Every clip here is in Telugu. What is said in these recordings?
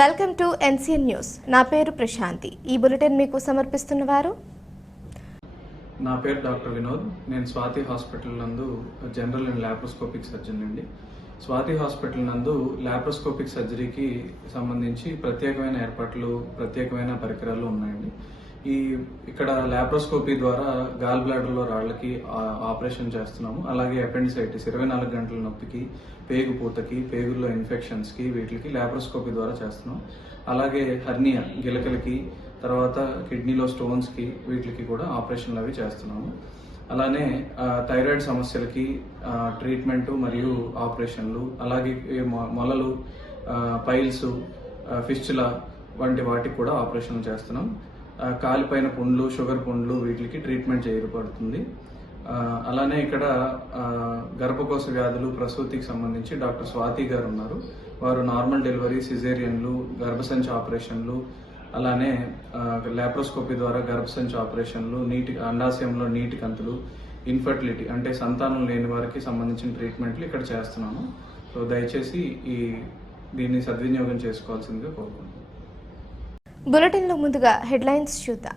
Welcome to NCN news. నా పేరు ప్రశాంతి. ఈ బులెటిన్ మీకు సమర్పిస్తున్నవారు నా పేరు డాక్టర్ వినోద్. నేను స్వాతి హాస్పిటల్ నందు జనరల్ అండ్ లాప్రోస్కోపిక్ సర్జన్ అండి. స్వాతి హాస్పిటల్ నందు లాప్రోస్కోపిక్ సర్జరీకి సంబంధించి ప్రత్యేకమైన ఏర్పాట్లు, ప్రత్యేకమైన పరికరాలు ఉన్నాయండి. ఇక్కడ లాప్రోస్కోపీ ద్వారా గాల్ బ్లాడర్లో రాళ్లకి ఆపరేషన్ చేస్తున్నాము. అలాగే అపెండిసైటిస్ 24 గంటల నొప్పికి, పేగు పూతకి, పేగుల్లో ఇన్ఫెక్షన్స్కి వీటికి లాప్రోస్కోపీ ద్వారా చేస్తున్నాం. అలాగే హర్నియా గిలకలకి, తర్వాత కిడ్నీలో స్టోన్స్కి వీటికి కూడా ఆపరేషన్లు అవి చేస్తున్నాము. అలానే థైరాయిడ్ సమస్యలకి ట్రీట్మెంటు మరియు ఆపరేషన్లు, అలాగే మొలలు, పైల్స్, ఫిస్టులా వంటి వాటికి కూడా ఆపరేషన్లు చేస్తున్నాం. కాలిపైన పుండ్లు, షుగర్ పుండ్లు వీటికి ట్రీట్మెంట్ చేయబడుతుంది. అలానే ఇక్కడ గర్భకోశ వ్యాధులు, ప్రసూతికి సంబంధించి డాక్టర్ స్వాతి గారు ఉన్నారు. వారు నార్మల్ డెలివరీ, సిజేరియన్లు, గర్భసంచి ఆపరేషన్లు, అలానే లాప్రోస్కోపీ ద్వారా గర్భసంచి ఆపరేషన్లు, అండాశయంలో నీటి కంతులు, ఇన్ఫర్టిలిటీ అంటే సంతానం లేని వారికి సంబంధించిన ట్రీట్మెంట్లు ఇక్కడ చేస్తున్నాము. సో దయచేసి దీన్ని సద్వినియోగం చేసుకోవాల్సిందిగా కోరుకుంటున్నాను. బులెటిన్లో ముందుగా హెడ్లైన్స్ చూద్దాం.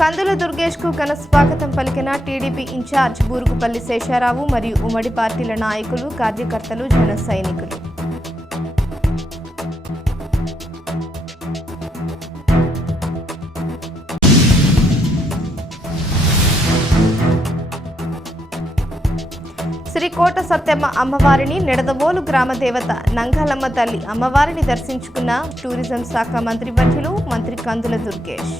కందుల దుర్గేష్కు ఘన స్వాగతం పలికిన టీడీపీ ఇన్ఛార్జ్ బూరుగుపల్లి శేషారావు మరియు ఉమ్మడి పార్టీల నాయకులు, కార్యకర్తలు, జన సైనికులు. శ్రీ కోట సత్యమ్మ అమ్మవారిని, నిడదవోలు గ్రామ దేవత నంగాలమ్మ తల్లి అమ్మవారిని దర్శించుకున్న టూరిజం శాఖ మంత్రి వర్యులు మంత్రి కందుల దుర్గేష్.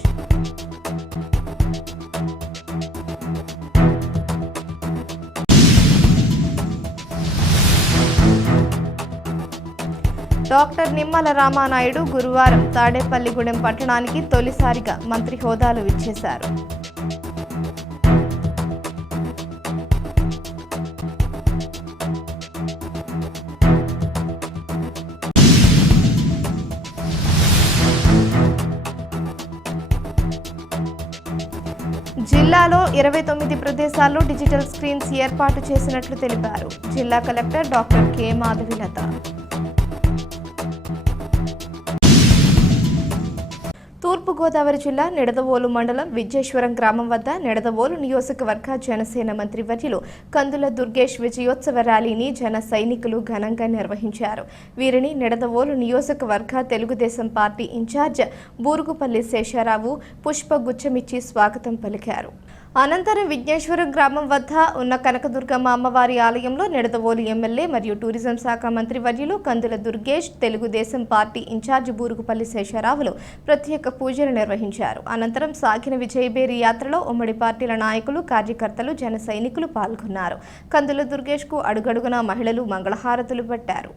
డాక్టర్ నిమ్మల రామానాయుడు గురువారం తాడేపల్లిగూడెం పట్టణానికి తొలిసారిగా మంత్రి హోదాలో విచ్చేశారు. జిల్లాలో 29 ప్రదేశాల్లో డిజిటల్ స్క్రీన్స్ ఏర్పాటు చేసినట్లు తెలిపారు జిల్లా కలెక్టర్ డాక్టర్ కె మాధవిలత. తూర్పుగోదావరి జిల్లా నిడదవోలు మండలం విజయేశ్వరం గ్రామం వద్ద నిడదవోలు నియోజకవర్గ జనసేన మంత్రి వర్యులు కందుల దుర్గేష్ విజయోత్సవ ర్యాలీని జన సైనికులు ఘనంగా నిర్వహించారు. వీరిని నిడదవోలు నియోజకవర్గ తెలుగుదేశం పార్టీ ఇన్ఛార్జ్ బూరుగుపల్లి శేషారావు పుష్పగుచ్చమిచ్చి స్వాగతం పలికారు. అనంతరం విఘ్నేశ్వరం గ్రామం వద్ద ఉన్న కనకదుర్గమ్మ అమ్మవారి ఆలయంలో నిడదవోలు ఎమ్మెల్యే మరియు టూరిజం శాఖ మంత్రి వర్యులు కందుల దుర్గేష్, తెలుగుదేశం పార్టీ ఇన్ఛార్జ్ బూరుగుపల్లి శేషారావులు ప్రత్యేక పూజలు నిర్వహించారు. అనంతరం సాగిన విజయబేరి యాత్రలో ఉమ్మడి పార్టీల నాయకులు, కార్యకర్తలు, జన సైనికులు పాల్గొన్నారు. కందుల దుర్గేష్ కు అడుగడుగునా మహిళలు మంగళహారతులు పట్టారు.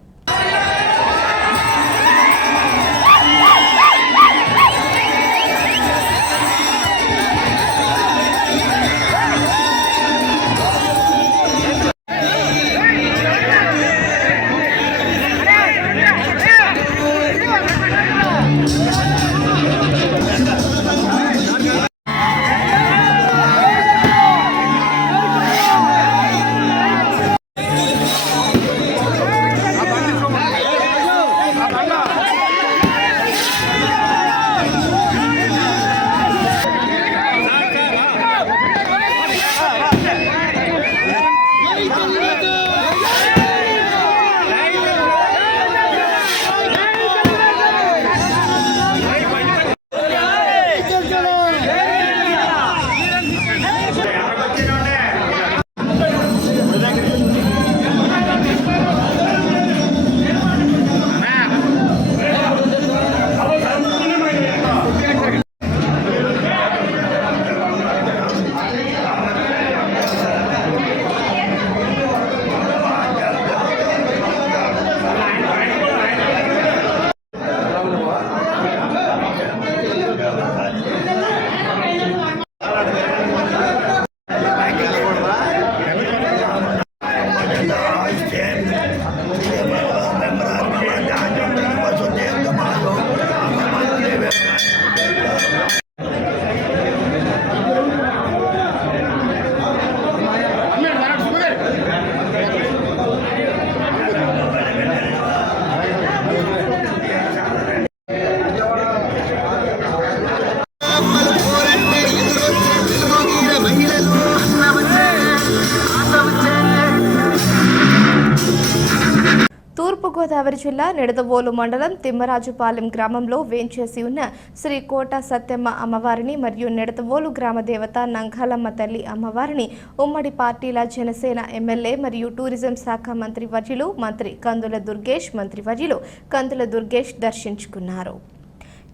తూర్పుగోదావరి జిల్లా నిడదవోలు మండలం తిమ్మరాజుపాలెం గ్రామంలో వేంచేసి ఉన్న శ్రీ కోట సత్యమ్మ అమ్మవారిని మరియు నిడదవోలు గ్రామ దేవత నంగాలమ్మ తల్లి అమ్మవారిని ఉమ్మడి పార్టీల జనసేన ఎమ్మెల్యే మరియు టూరిజం శాఖ మంత్రి వర్యులు మంత్రి కందుల దుర్గేష్ దర్శించుకున్నారు.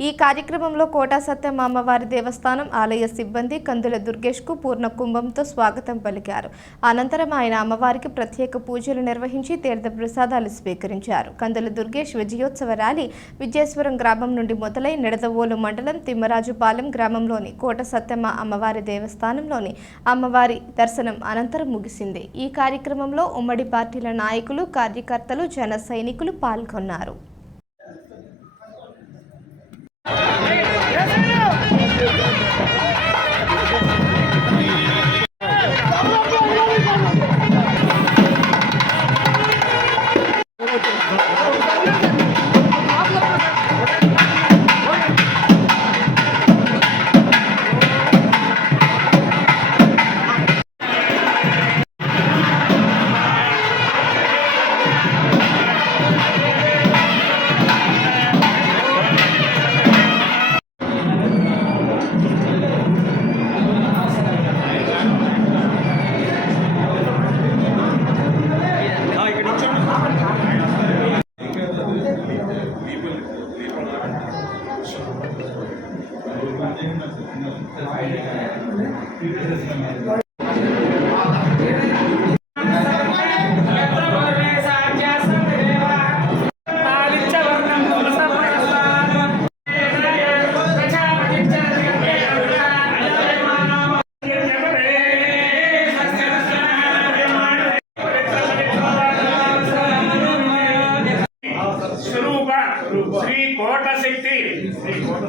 ఈ కార్యక్రమంలో కోట సత్యమ్మ అమ్మవారి దేవస్థానం ఆలయ సిబ్బంది కందుల దుర్గేష్కు పూర్ణ కుంభంతో స్వాగతం పలికారు. అనంతరం ఆయన అమ్మవారికి ప్రత్యేక పూజలు నిర్వహించి తీర్థ ప్రసాదాలు స్వీకరించారు. కందుల దుర్గేష్ విజయోత్సవ ర్యాలీ విజయేశ్వరం గ్రామం నుండి మొదలై నిడదవోలు మండలం తిమ్మరాజుపాలెం గ్రామంలోని కోట సత్యమ్మ అమ్మవారి దేవస్థానంలోని అమ్మవారి దర్శనం అనంతరం ముగిసింది. ఈ కార్యక్రమంలో ఉమ్మడి పార్టీల నాయకులు, కార్యకర్తలు, జన సైనికులు పాల్గొన్నారు. శ్రీ కోట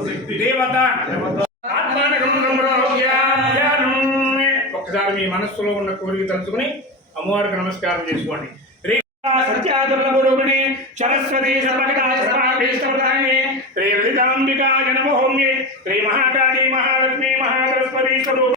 శక్తి దేవత ఒకసారి మీ మనస్సులో ఉన్న కోరిక తలుచుకుని అమ్మవారికి నమస్కారం చేసుకోండి. సత్యాదుర్లభుడుగుడి సరస్వతి సర్వకటాక్షరాభీష్టప్రదాయిని శ్రీ లలితాంబికాయ నమో శ్రీ మహాకాళీ మహాలక్ష్మి మహాసరస్వతి స్వరూప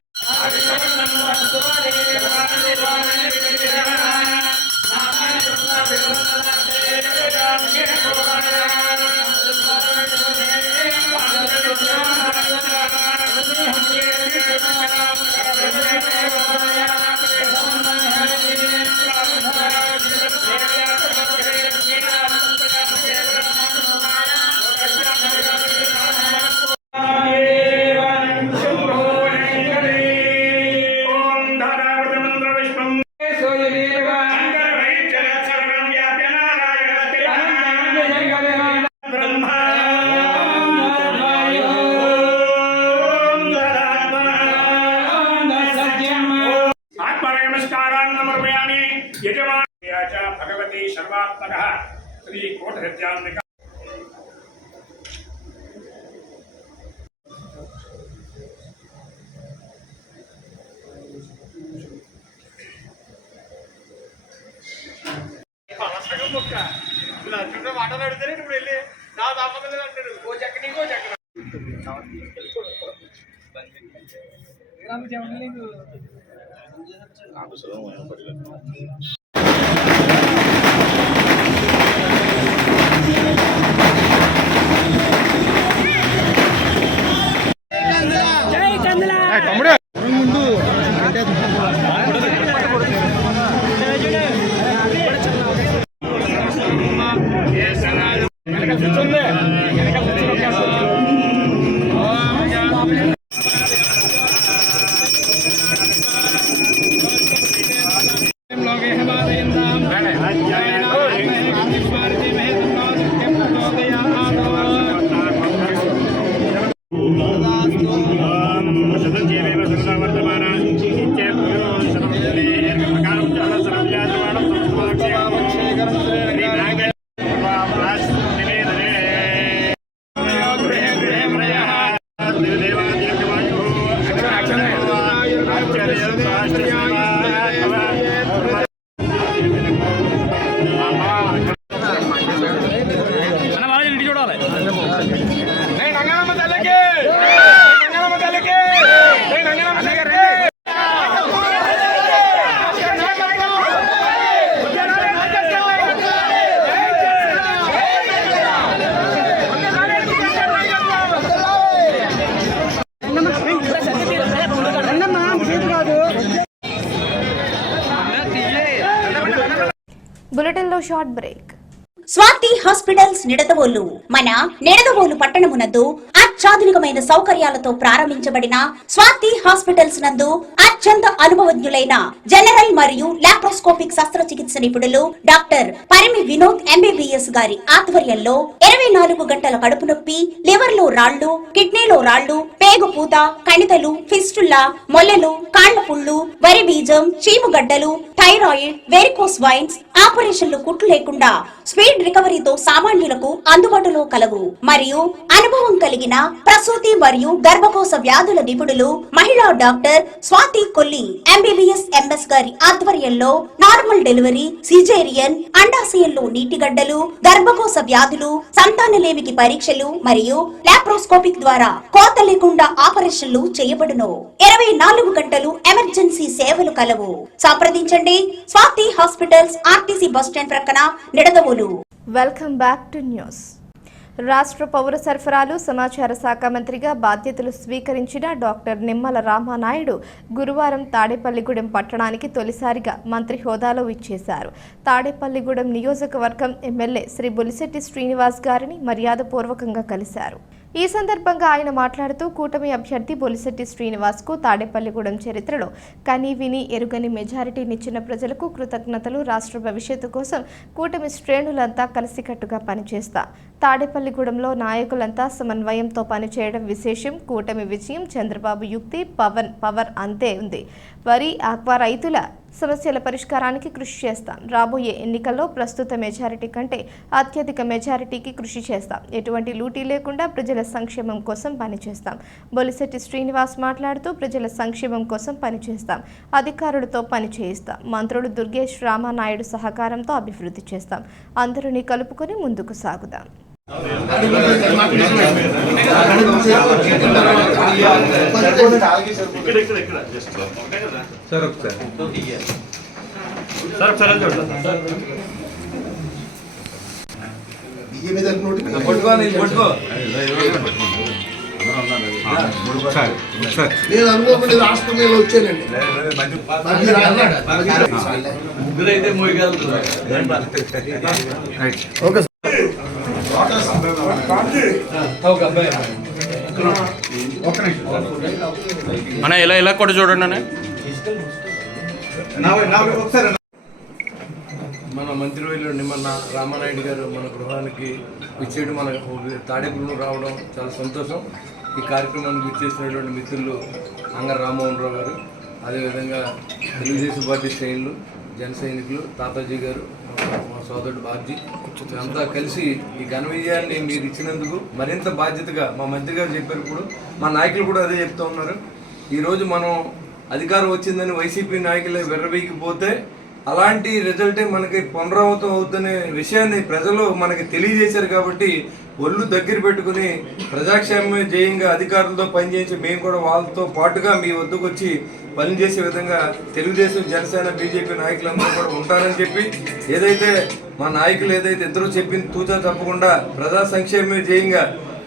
भगवती सर्वात्मकः श्री कोट सत्यान्विका మాట్లాడితేనే ఇప్పుడు వెళ్ళి నా దాపకం అంటాడు ఓ చక్కని ఇంకో చక్కన బులెటిన్లో short break. Swathi hospitals Nidadavolu మన నిడదవోలు పట్టణమునందు అత్యాధునికమైన సౌకర్యాలతో ప్రారంభించబడిన స్వాతి హాస్పిటల్స్ నందు అత్యంత అనుభవజ్ఞులైన జనరల్ మరియు లాప్రోస్కోపిక్ శస్త్రచికిత్స నిపుణులు డాక్టర్ పరిమి వినోద్ ఎంబీబీఎస్ గారి ఆధ్వర్యంలో 24 గంటల కడుపు నొప్పి, లివర్ లో రాళ్లు, కిడ్నీలో రాళ్లు, పేగు పూత, కణితలు, ఫిస్టుల్లా, మొల్లలు, కాళ్ల పుళ్ళు, వరి బీజం, చీముగడ్డలు, థైరాయిడ్, వెరికోస్ వైన్స్ ఆపరేషన్లు కుట్లు లేకుండా స్పీడ్ రికవరీతో సామాన్యులకు అందుబాటులో కలవు. మరియు అనుభవం కలిగిన ప్రసూతి మరియు గర్భకోశ వ్యాధుల నిపుణులు మహిళా doctor Swathi Kolli MBBS MS గారి ఆధ్వర్యంలో నార్మల్ డెలివరీ, సిజేరియన్, అండాశయంలో నీటిగడ్డలు, గర్భకోశ వ్యాధులు, సంతానలేమికి పరీక్షలు మరియు లాప్రోస్కోపిక్ ద్వారా కోత లేకుండా ఆపరేషన్లు చేయబడును. 24 గంటలు ఎమర్జెన్సీ సేవలు కలవు. సంప్రదించండి స్వాతి హాస్పిటల్స్, ఆర్టీసీ బస్టాండ్ ప్రక్కన, Nidadavolu. Welcome back to news. రాష్ట్ర పౌర సరఫరాలు సమాచార శాఖ మంత్రిగా బాధ్యతలు స్వీకరించిన డాక్టర్ నిమ్మల రామానాయుడు గురువారం తాడేపల్లిగూడెం పట్టణానికి తొలిసారిగా మంత్రి హోదాలో ఇచ్చేశారు. తాడేపల్లిగూడెం నియోజకవర్గం ఎమ్మెల్యే శ్రీ బొలిశెట్టి శ్రీనివాస్ గారిని మర్యాదపూర్వకంగా కలిశారు. ఈ సందర్భంగా ఆయన మాట్లాడుతూ కూటమి అభ్యర్థి బొలిశెట్టి శ్రీనివాస్కు తాడేపల్లిగూడెం చరిత్రలో కనీ విని ఎరుగని మెజారిటీనిచ్చిన ప్రజలకు కృతజ్ఞతలు. రాష్ట్ర భవిష్యత్తు కోసం కూటమి శ్రేణులంతా కలిసికట్టుగా పనిచేస్తా. తాడేపల్లిగూడెంలో నాయకులంతా సమన్వయంతో పనిచేయడం విశేషం. కూటమి విజయం చంద్రబాబు యుక్తి, పవర్ అంతే ఉంది. వరి, ఆక్వా రైతుల సమస్యల పరిష్కారానికి కృషి చేస్తాం. రాబోయే ఎన్నికల్లో ప్రస్తుత మెజారిటీ కంటే అత్యధిక మెజారిటీకి కృషి చేస్తాం. ఎటువంటి లూటీ లేకుండా ప్రజల సంక్షేమం కోసం పనిచేస్తాం. బొలిశెట్టి శ్రీనివాస్ మాట్లాడుతూ ప్రజల సంక్షేమం కోసం పనిచేస్తాం, అధికారులతో పనిచేయిస్తాం, మంత్రులు దుర్గేష్ రామానాయుడు సహకారంతో అభివృద్ధి చేస్తాం, అందరినీ కలుపుకొని ముందుకు సాగుదాం. నేను అనుకోకుండా రాష్ట్రంలో వచ్చానండి. అన్న ఇలా కూడా చూడండి అన్న. మన మంత్రివర్యులు నిమ్మల రామానాయుడు గారు మన గృహానికి విచ్చేయడం, మన తాడేపల్లిలో రావడం చాలా సంతోషం. ఈ కార్యక్రమానికి విచ్చేసినటువంటి మిత్రులు అంగర రామ్మోహన్ రావు గారు, అదేవిధంగా తెలుగుదేశం పార్టీ శ్రేణులు, జన సైనికులు, తాతాజీ గారు, మా సోదరుడు బాబ్జీ అంతా కలిసి ఈ ఘన విజయాన్ని మీరు ఇచ్చినందుకు మరింత బాధ్యతగా మా మంత్రి గారు చెప్పినప్పుడు మా నాయకులు కూడా అదే చెప్తూ ఉన్నారు. ఈరోజు మనం అధికారం వచ్చిందని వైసీపీ నాయకులు విర్రవీగిపోతే అలాంటి రిజల్టే మనకి పునరావృతం అవుతున్న విషయాన్ని ప్రజలు మనకి తెలియజేశారు. కాబట్టి ఒళ్ళు దగ్గర పెట్టుకుని ప్రజాక్షేమ జయంగా అధికారులతో పనిచేసి మేము కూడా వాళ్ళతో పాటుగా మీ వద్దకు వచ్చి పనిచేసే విధంగా తెలుగుదేశం, జనసేన, బీజేపీ నాయకులందరూ కూడా ఉంటారని చెప్పి ఏదైతే మా నాయకులు ఏదైతే ఇద్దరు చెప్పింది తూచా తప్పకుండా ప్రజా సంక్షేమ జయంగా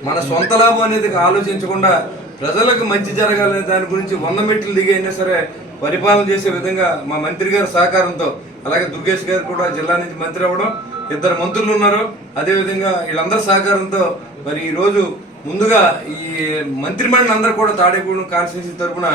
మన సొంత లాభం అనేది ఆలోచించకుండా ప్రజలకు మంచి జరగాలనే దాని గురించి 100 మెట్లు దిగి అయినా సరే పరిపాలన చేసే విధంగా మా మంత్రి గారి సహకారంతో, అలాగే దుర్గేష్ గారు కూడా జిల్లా నుంచి మంత్రి అవ్వడం, 2 మంత్రులు ఉన్నారు, అదేవిధంగా వీళ్ళందరి సహకారంతో మరి ఈరోజు ముందుగా ఈ మంత్రిమండలి అందరూ కూడా తాడేపల్లి కాన్స్టిట్యూన్సీ తరఫున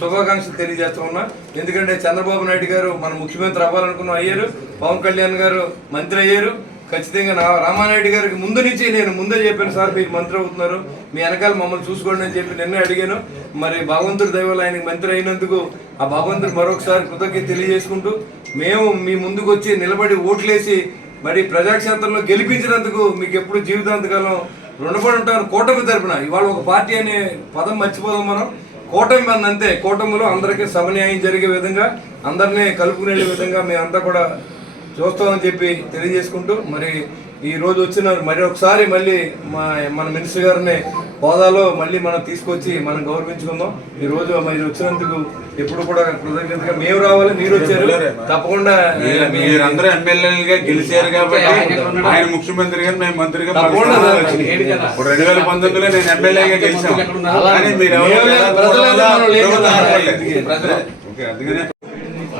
శుభాకాంక్షలు తెలియజేస్తూ ఉన్నా. ఎందుకంటే చంద్రబాబు నాయుడు గారు మన ముఖ్యమంత్రి అవ్వాలనుకున్న అయ్యారు, పవన్ కళ్యాణ్ గారు మంత్రి అయ్యారు. ఖచ్చితంగా రామానాయుడు గారికి ముందు నుంచి నేను ముందే చెప్పాను, సార్ మీరు మంత్రి అవుతున్నారు, మీ వెనకాల మమ్మల్ని చూసుకోండి అని చెప్పి నిన్నే అడిగాను. మరి భగవంతుడి దయ వల్ల ఆయనకి మంత్రి అయినందుకు ఆ భగవంతుడు మరొకసారి కృతజ్ఞత తెలియజేసుకుంటూ మేము మీ ముందుకు వచ్చి నిలబడి ఓట్లేసి మరి ప్రజాక్షేత్రంలో గెలిపించినందుకు మీకు ఎప్పుడు జీవితాంతకాలం రుణపడి ఉంటాను. కూటమి తరపున ఇవాళ ఒక పార్టీ అనే పదం మర్చిపోదాం మనం. కూటమి మంది అంతే. కూటమిలో అందరికీ సమన్యాయం జరిగే విధంగా, అందరినీ కలుపుకునే విధంగా మేమంతా కూడా చూస్తామని చెప్పి తెలియజేసుకుంటూ మరి ఈ రోజు వచ్చిన మరి ఒకసారి మళ్ళీ మన మినిస్టర్ గారిని హోదాలో మళ్ళీ మనం తీసుకొచ్చి మనం గౌరవించుకుందాం. ఈ రోజు మీరు వచ్చినందుకు ఎప్పుడు కూడా కృతజ్ఞతగా మేము రావాలి, మీరు వచ్చారు తప్పకుండా. మీరందరూ ఎమ్మెల్యేలుగా గెలిచారు కాబట్టి ఆయన ముఖ్యమంత్రి గారు మేము మంత్రిగా 2019లో నేను ఎమ్మెల్యేగా గెలిచాను.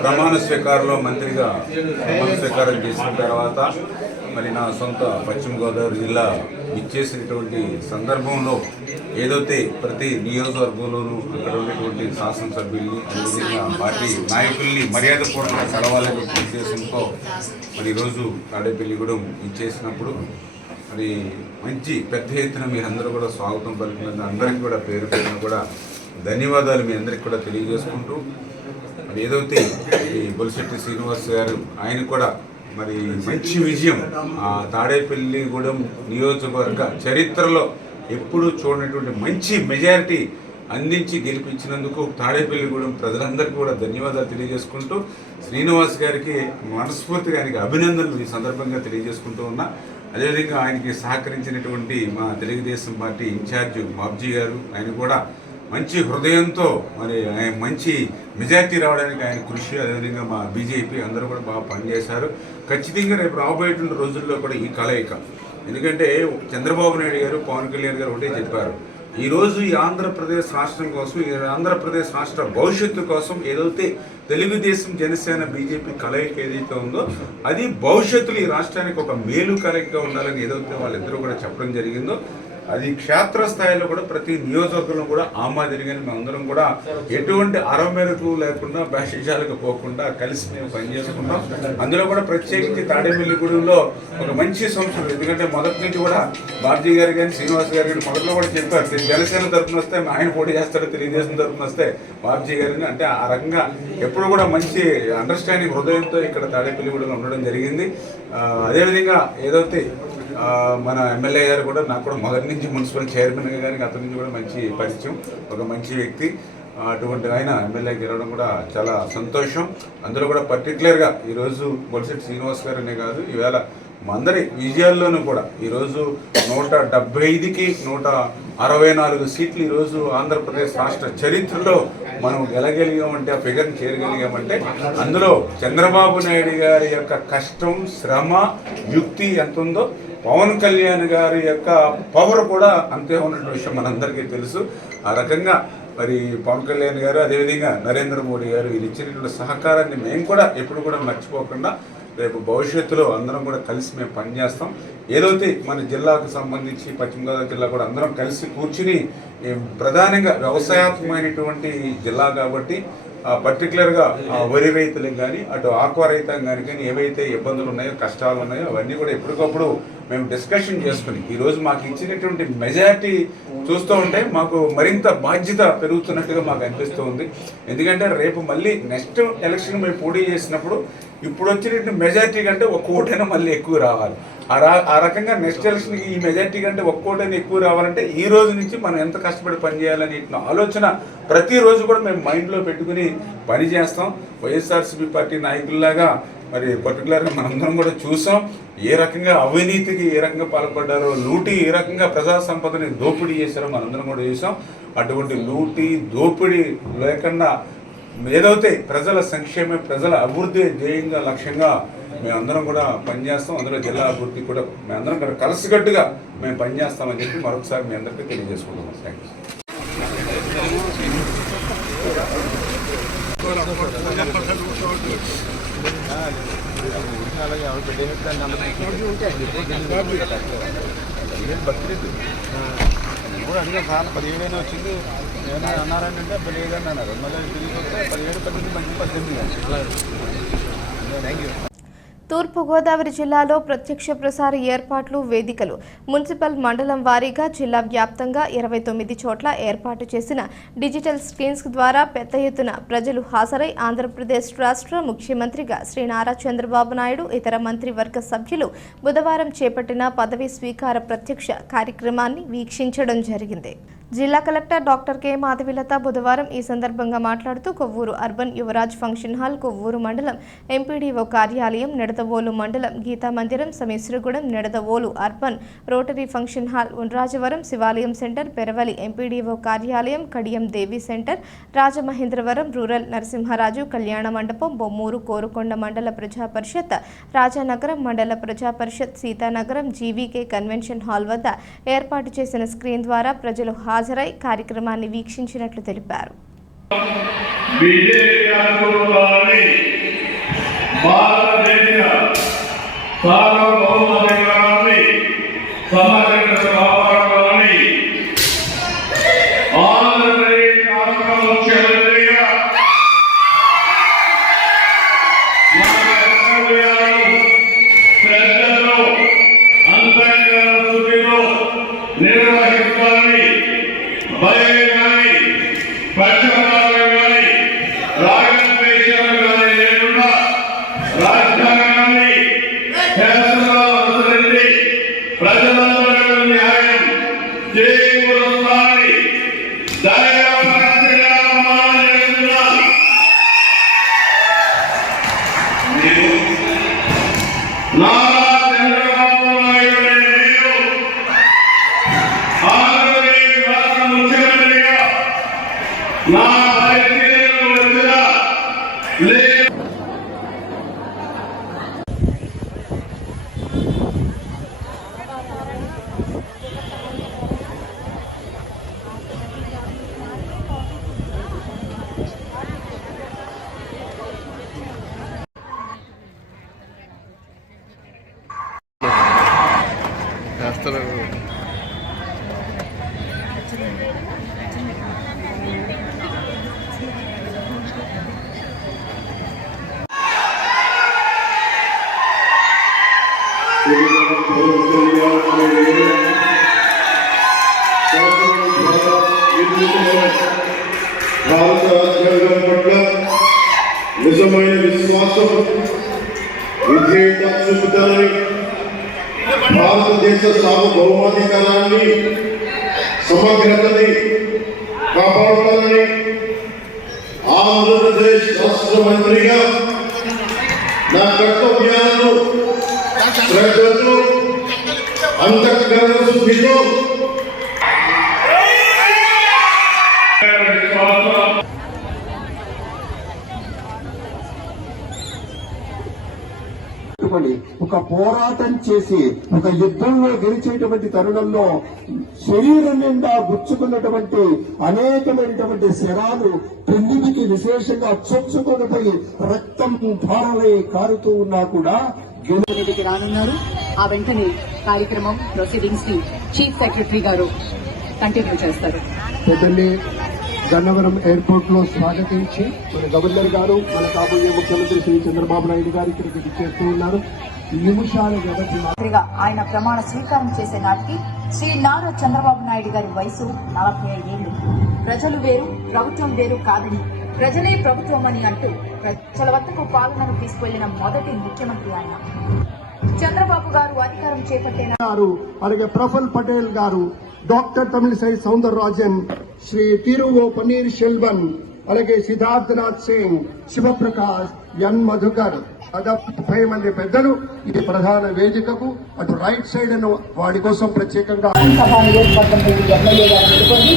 ప్రమాణ స్వీకారంలో మంత్రిగా ప్రమాణ స్వీకారం చేసిన తర్వాత మరి నా సొంత పశ్చిమ గోదావరి జిల్లా ఇచ్చేసినటువంటి సందర్భంలో ఏదైతే ప్రతి నియోజకవర్గంలోనూ అక్కడ ఉన్నటువంటి శాసనసభ్యుల్ని అదేవిధంగా పార్టీ నాయకుల్ని మర్యాదపూర్వకంగా కలవాలనే ఉద్దేశంతో మరి ఈరోజు తాడేపల్లిగూడెం ఇచ్చేసినప్పుడు మరి మంచి పెద్ద ఎత్తున మీరందరూ కూడా స్వాగతం పలికినందుకు అందరికీ కూడా పేరు పేరున కూడా ధన్యవాదాలు మీ అందరికీ కూడా తెలియజేసుకుంటూ మరి ఏదైతే ఈ బొలిశెట్టి శ్రీనివాస్ గారు ఆయన కూడా మరి మంచి విజయం ఆ తాడేపల్లిగూడెం నియోజకవర్గ చరిత్రలో ఎప్పుడూ చూడనటువంటి మంచి మెజారిటీ అందించి గెలిపించినందుకు తాడేపల్లిగూడెం ప్రజలందరికీ కూడా ధన్యవాదాలు తెలియజేసుకుంటూ శ్రీనివాస్ గారికి మనస్ఫూర్తిగా ఆయనకి అభినందనలు ఈ సందర్భంగా తెలియజేసుకుంటూ ఉన్నా. అదేవిధంగా ఆయనకి సహకరించినటువంటి మా తెలుగుదేశం పార్టీ ఇన్ఛార్జ్ బాబ్జీ గారు ఆయన కూడా మంచి హృదయంతో మరి ఆయన మంచి మెజార్టీ రావడానికి ఆయన కృషి, అదేవిధంగా మా బీజేపీ అందరూ కూడా బాగా పనిచేశారు. ఖచ్చితంగా రేపు రాబోయేటువంటి రోజుల్లో కూడా ఈ కలయిక, ఎందుకంటే చంద్రబాబు నాయుడు గారు పవన్ కళ్యాణ్ గారు ఒకటే చెప్పారు, ఈరోజు ఈ ఆంధ్రప్రదేశ్ రాష్ట్రం కోసం, ఈ ఆంధ్రప్రదేశ్ రాష్ట్ర భవిష్యత్తు కోసం ఏదైతే తెలుగుదేశం జనసేన బీజేపీ కలయిక ఏదైతే ఉందో అది భవిష్యత్తులో ఈ రాష్ట్రానికి ఒక మేలు కలయికగా ఉండాలని ఏదైతే వాళ్ళిద్దరూ కూడా చెప్పడం జరిగిందో అది క్షేత్రస్థాయిలో కూడా ప్రతి నియోజకవర్గంలో కూడా ఆ మాదిరిగానే మేమందరం కూడా ఎటువంటి అరమేరకు లేకుండా భేషజాలకు పోకుండా కలిసి మేము పనిచేసుకుంటాం. అందులో కూడా ప్రత్యేకించి తాడేపల్లిగూడెంలో ఒక మంచి సంస్థలు, ఎందుకంటే మొదటి నుంచి కూడా బాబ్జీ గారు కానీ శ్రీనివాస్ గారు కానీ మొదట్లో కూడా చెప్పారు, జనసేన తరఫున వస్తే ఆయన పోటీ చేస్తాడు, తెలుగుదేశం తరఫున వస్తే బాబ్జీ గారిని, అంటే ఆ రకంగా ఎప్పుడు కూడా మంచి అండర్స్టాండింగ్ హృదయంతో ఇక్కడ తాడేపల్లిగూడెంలో ఉండడం జరిగింది. అదేవిధంగా ఏదైతే మన ఎమ్మెల్యే గారు కూడా నాకు కూడా మొదటి నుంచి మున్సిపల్ చైర్మన్గా కానీ అతని నుంచి కూడా మంచి పరిచయం, ఒక మంచి వ్యక్తి. అటువంటి ఆయన ఎమ్మెల్యే గెలవడం కూడా చాలా సంతోషం. అందులో కూడా పర్టికులర్గా ఈరోజు బొలిశెట్టి శ్రీనివాస్ గారనే కాదు, ఈవేళ మా అందరి విజయాల్లోనూ కూడా ఈరోజు 175కి 164 సీట్లు ఈరోజు ఆంధ్రప్రదేశ్ రాష్ట్ర చరిత్రలో మనం గెలగలిగామంటే, ఆ ఫిగర్ని చేరగలిగామంటే అందులో చంద్రబాబు నాయుడు గారి యొక్క కష్టం, శ్రమ, యుక్తి ఎంత ఉందో పవన్ కళ్యాణ్ గారి యొక్క పవర్ కూడా అంతే ఉన్నటువంటి విషయం మనందరికీ తెలుసు. ఆ రకంగా మరి పవన్ కళ్యాణ్ గారు అదేవిధంగా నరేంద్ర మోడీ గారు వీళ్ళు ఇచ్చినటువంటి సహకారాన్ని మేము కూడా ఎప్పుడు కూడా మర్చిపోకుండా రేపు భవిష్యత్తులో అందరం కూడా కలిసి మేము పనిచేస్తాం. ఏదైతే మన జిల్లాకు సంబంధించి పశ్చిమ గోదావరి జిల్లా కూడా అందరం కలిసి కూర్చుని ప్రధానంగా వ్యవసాయాత్మకమైనటువంటి జిల్లా కాబట్టి పర్టికులర్గా వరి రైతులకు కానీ అటు ఆక్వా రైతాంగానికి కానీ ఏవైతే ఇబ్బందులు ఉన్నాయో, కష్టాలు ఉన్నాయో అవన్నీ కూడా ఎప్పటికప్పుడు మేము డిస్కషన్ చేసుకుని ఈరోజు మాకు ఇచ్చినటువంటి మెజారిటీ చూస్తూ ఉంటే మాకు మరింత బాధ్యత పెరుగుతున్నట్టుగా మాకు అనిపిస్తూ ఉంది. ఎందుకంటే రేపు మళ్ళీ నెక్స్ట్ ఎలక్షన్ మేము పోటీ చేసినప్పుడు ఇప్పుడు వచ్చినటువంటి మెజారిటీ కంటే ఒక్క ఓటైనా మళ్ళీ ఎక్కువ రావాలి. ఆ రకంగా నెక్స్ట్ ఎలక్షన్కి ఈ మెజారిటీ కంటే ఒక్క ఓటైనా ఎక్కువ రావాలంటే ఈ రోజు నుంచి మనం ఎంత కష్టపడి పనిచేయాలని ఆలోచన ప్రతిరోజు కూడా మేము మైండ్లో పెట్టుకుని పని చేస్తాం. వైఎస్ఆర్సీపీ పార్టీ నాయకుల్లాగా మరి పర్టికులర్గా మనందరం కూడా చూసాం ఏ రకంగా అవినీతికి ఏ రకంగా పాల్పడ్డారో, లూటీ ఏ రకంగా ప్రజా సంపదని దోపిడీ చేశారో మనందరం కూడా చూసాం. అటువంటి లూటీ దోపిడీ లేకుండా ఏదైతే ప్రజల సంక్షేమం, ప్రజల అభివృద్ధి ధ్యేయంగా లక్ష్యంగా మేమందరం కూడా పనిచేస్తాం. అందులో జిల్లా అభివృద్ధి కూడా మేమందరం కూడా కలిసికట్టుగా మేము పనిచేస్తామని చెప్పి మరొకసారి మీ అందరికీ తెలియజేసుకుంటున్నాం. థ్యాంక్ కూడా అడిగాను సార్, 17 వచ్చింది ఏమైనా అన్నారంటే లేదని అన్నారు. మళ్ళీ తిరిగి వస్తే 17, 18 మంచి 18. Thank you. తూర్పుగోదావరి జిల్లాలో ప్రత్యక్ష ప్రసార ఏర్పాట్లు, వేదికలు మున్సిపల్ మండలం వారీగా జిల్లా వ్యాప్తంగా 29 చోట్ల ఏర్పాటు చేసిన డిజిటల్ స్క్రీన్స్ ద్వారా పెద్ద ఎత్తున ప్రజలు హాజరై ఆంధ్రప్రదేశ్ రాష్ట్ర ముఖ్యమంత్రిగా శ్రీ నారా చంద్రబాబు నాయుడు, ఇతర మంత్రివర్గ సభ్యులు బుధవారం చేపట్టిన పదవీ స్వీకార ప్రత్యక్ష కార్యక్రమాన్ని వీక్షించడం జరిగింది. జిల్లా కలెక్టర్ డాక్టర్ కె మాధవిలత బుధవారం ఈ సందర్భంగా మాట్లాడుతూ Kovvur urban Yuvraj function hall, Kovvur మండలం ఎంపీడీఓ కార్యాలయం, నిడదవోలు మండలం Geetha Mandiram, Sameswaragudem, Nidadavolu urban rotary function hall, Undrajavaram Sivalayam centre, Peravali MPDO కార్యాలయం, కడియం దేవి సెంటర్, రాజమహేంద్రవరం రూరల్ నరసింహరాజు కళ్యాణ మండపం, బొమ్మూరు కోరుకొండ మండల ప్రజా పరిషత్, రాజానగరం మండల ప్రజా పరిషత్, సీతానగరం జీవీకే కన్వెన్షన్ హాల్ వద్ద ఏర్పాటు చేసిన స్క్రీన్ ద్వారా ప్రజలు హాజరై కార్యక్రమాన్ని వీక్షించినట్లు తెలిపారు. విజయవాడలోని భారతదేశ సార్వభౌమాధికారాన్ని సమగ్ర కాపాడాలని ఆంధ్రప్రదేశ్ రాష్ట్ర ముఖ్యమంత్రిగా శ్రద్ధతో అంతర్గత శుద్ధితో నిర్వహిస్తానని భయం కానీ పక్షపాతం కానీ రాగద్వేషాలు కానీ లేకుండా రాజ్యాంగాన్ని శాసనంలో అనుసరించి ప్రజలందరూ న్యాయం చేకూరుస్తానని దైవభక్తిగా ప్రమాణం చేస్తున్నాను. నారా చంద్రబాబు నాయుడు నేను ఆంధ్రప్రదేశ్ రాష్ట్ర ముఖ్యమంత్రిగా నా పరిశీలనకు వచ్చిన భారత రాజ్యాంగం పట్ల నిజమైన విశ్వాసం విధేయత చూపుతానని భారతదేశ సార్వభౌమాధికారాన్ని సమగ్రతని కాపాడుతానని ఆంధ్రప్రదేశ్ రాష్ట్ర మంత్రిగా నా కర్తవ్యాలను శ్రద్ధతో అంతఃకరణ శుద్ధితో ఒక పోరాటం చేసి ఒక యుద్ధంలో గెలిచేటువంటి తరుణంలో శరీరం నిండా గుచ్చుకున్నటువంటి అనేకమైనటువంటి శరాలు పెళ్లికి విశేషంగా చొచ్చుకొనిపోయి రక్తం ధారలై కారుతూ ఉన్నా కూడా మీదకి రానున్నారు. ఆ వెంటనే కార్యక్రమం ప్రొసీడింగ్స్ ని చీఫ్ సెక్రటరీ గారు కంటిన్యూ చేస్తారు. పెద్దల్ని గన్నవరం ఎయిర్పోర్ట్ లో స్వాగతించి మన గవర్నర్ గారు మన కాబోయే ముఖ్యమంత్రి శ్రీ చంద్రబాబు నాయుడు గారు ఇక్కడికి చేస్తూ ఉన్నారు. నిమిషాల వ్యవధి ఆయన ప్రమాణ స్వీకారం చేసే నాటికి శ్రీ నారా చంద్రబాబు నాయుడు గారి వయసు 45 ఏళ్లు. ప్రజలు వేరు ప్రభుత్వం వేరు కాదని ప్రజలే ప్రభుత్వం అని అంటూ ప్రజల వద్దకు పాలనను తీసుకువెళ్లిన మొదటి ముఖ్యమంత్రి ఆయన. చంద్రబాబు గారు అధికారం చేపట్టిన అలాగే ప్రఫుల్ పటేల్ గారు, డాక్టర్ తమిళిసై సౌందరరాజన్, శ్రీ తిరువో పన్నీర్ సెల్వన్, అలాగే సిద్ధార్థనాథ్ సింగ్, శివప్రకాష్, ఎన్ మధుకర్, దాదాపు 30 మంది పెద్దలు ఈ ప్రధాన వేదికకు అటు రైట్ సైడ్ వాడి కోసం ప్రత్యేకంగా సభ నియోజకవర్గం నుండి ఎమ్మెల్యేగా ఎన్నుకొని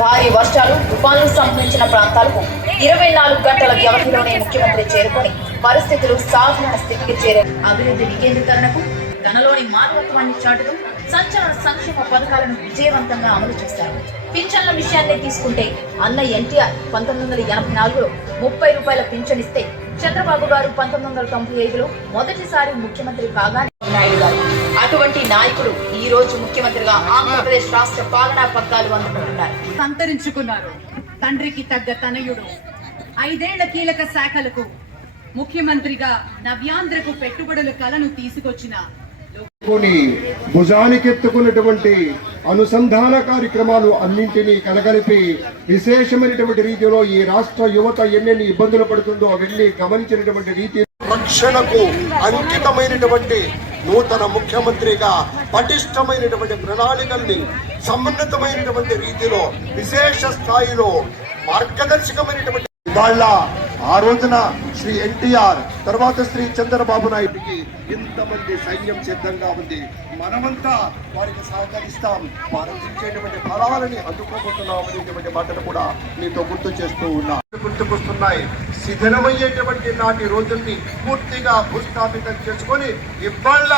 భారీ వర్షాలు తుఫాన్లు సంభవించిన ప్రాంతాలకు 24 గంటల వ్యవధిలోనే ముఖ్యమంత్రి చేరుకొని పరిస్థితులు సాధారణ స్థితికి చేరే అభివృద్ధి వికేంద్రీకరణకు తనలోని మానవత్వాన్ని చాటుతూ సంచలన సంక్షేమ పథకాలను విజయవంతంగా అమలు చేశారు. పింఛన్ల విషయాన్ని తీసుకుంటే అన్న ఎన్టీఆర్ 1984లో 30 రూపాయల పింఛన్ ఇస్తే చంద్రబాబు గారు 1995లో మొదటిసారి ముఖ్యమంత్రి కాగానే నాయుడు గారు అటువంటి నాయకుడు ఈ రోజు ముఖ్యమంత్రిగా ఆంధ్రప్రదేశ్ రాష్ట్ర పాలనా పగ్గాలు అందుకుంటున్నారు. సంతరించుకున్నారు. తండ్రికి తగ్గ తనయుడు 5 ఏళ్ల కీలక శాఖలకు ముఖ్యమంత్రిగా నవ్యాంధ్రకు పెట్టుబడుల కలను తీసుకొచ్చిన భుజానికెత్తుకున్నటువంటి అనుసంధాన కార్యక్రమాలు అన్నింటినీ కలగలిపి విశేషమైనటువంటి రీతిలో ఈ రాష్ట్ర యువత ఎన్నెన్ని ఇబ్బందులు పడుతుందో అవన్నీ గమనించినటువంటి రీతి రక్షణకు అంకితమైనటువంటి నూతన ముఖ్యమంత్రిగా పటిష్టమైనటువంటి ప్రణాళికల్ని సమన్నతమైనటువంటి రీతిలో విశేష స్థాయిలో మార్గదర్శకమైనటువంటి వాళ్ళ ఆ రోజున శ్రీ ఎన్టీఆర్ తర్వాత శ్రీ చంద్రబాబు నాయుడికి ఇంతమంది సైన్యం సిద్ధంగా ఉంది. మనమంతా వారికి సహకరిస్తాం, వారు ఇచ్చేటువంటి ఫలాలని అందుకోబోతున్నాం అనేటువంటి మాటను కూడా మీతో గుర్తు చేస్తూ ఉన్నా. గుర్తుకొస్తున్నాయి. శిథిలమయ్యేటువంటి నాటి రోజుల్ని పూర్తిగా భూస్థాపితం చేసుకొని ఇవాళ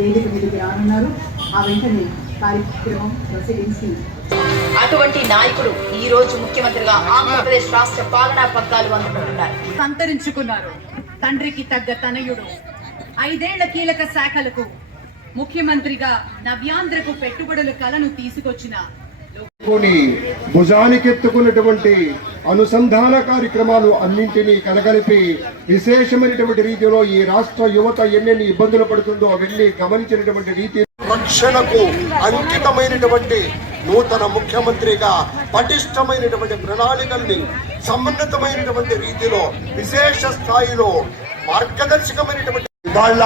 వేదిక మీదకి రానున్నారు. ఆ వెంటనే కార్యక్రమం ప్రొసీడింగ్స్ అటువంటి నాయకుడు ఈ రోజు ముఖ్యమంత్రిగా ఆంధ్రప్రదేశ్ రాష్ట్ర పాలనా పగ్గాలు అందుకుంటున్నారు. సంతరించుకున్నారు. తండ్రికి తగ్గ తనయుడు 5 ఏళ్ల కీలక శాఖలకు ముఖ్యమంత్రిగా నవ్యాంధ్రకు పెట్టుబడుల కలను తీసుకొచ్చిన భుజానికెత్తుకున్నటువంటి అనుసంధాన కార్యక్రమాలు అన్నింటినీ కలగలిపి విశేషమైనటువంటి రీతిలో ఈ రాష్ట్ర యువత ఎన్నెన్ని ఇబ్బందులు పడుతుందో అవన్నీ గమనించినటువంటి రీతి రక్షణకు అంకితమైనటువంటి నూతన ముఖ్యమంత్రిగా పటిష్టమైనటువంటి ప్రణాళికల్ని సమున్నతమైనటువంటి రీతిలో విశేష స్థాయిలో మార్గదర్శకమైనటువంటి వాళ్ళ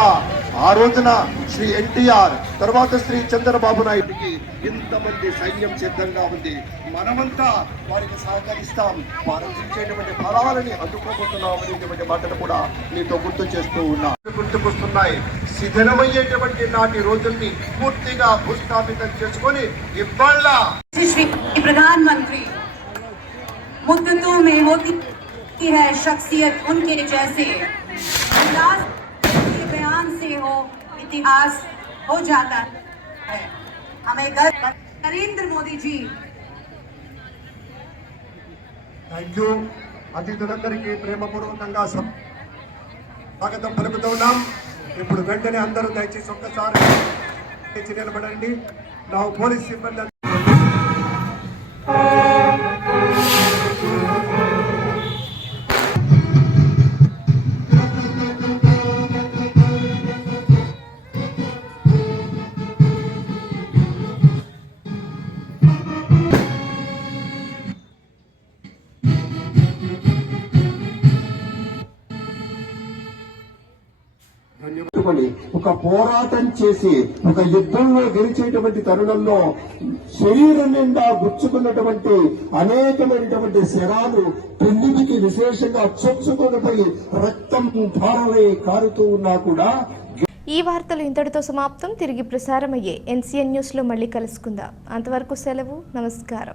ఆ రోజున శ్రీ ఎన్టీఆర్ తర్వాత శ్రీ చంద్రబాబు నాయుడికి ఇంతమంది సైన్యం సిద్ధంగా ఉంది. మనమంతా వారికి సహకరిస్తాం, వారు ఇచ్చేటువంటి ఫలాలని అందుకోబోతున్నాం అనేటువంటి మాటను కూడా మీతో గుర్తు చేస్తూ ఉన్నా. గుర్తుకొస్తున్నాయి. శిథిలమయ్యేటువంటి నాటి రోజుల్ని పూర్తిగా భూస్థాపితం చేసుకొని ఇవాళ శ్రీ ప్రధానమంత్రి ముద్దతోं में होती है शख्सियत उनके जैसे बयान से हो इतिहास हो जाता है. हमें गर्व नरेंद्र मोदी जी. Thank you. అతిథులందరికీ ప్రేమపూర్వకంగా స్వాగతం పలుకుతూ ఉన్నాం. ఇప్పుడు వెంటనే అందరూ దయచేసి ఒక్కసారి నిలబడండి. నా పోలీస్ సిబ్బంది ఒక పోరాటం చేసి ఒక యుద్ధంలో గెలిచేటువంటి తరుణంలో శరీరం నిండా గుచ్చుకున్నటువంటి అనేకమైనటువంటి శరాలు పెళ్లికి విశేషంగా చొచ్చుకొనిపోయి రక్తం ధారలై కారుతూ ఉన్నా కూడా. ఈ వార్తలు ఇంతటితో సమాప్తం. తిరిగి ప్రసారమయ్యే NCN న్యూస్లో మళ్ళీ కలుసుకుందాం. అంతవరకు సెలవు. నమస్కారం.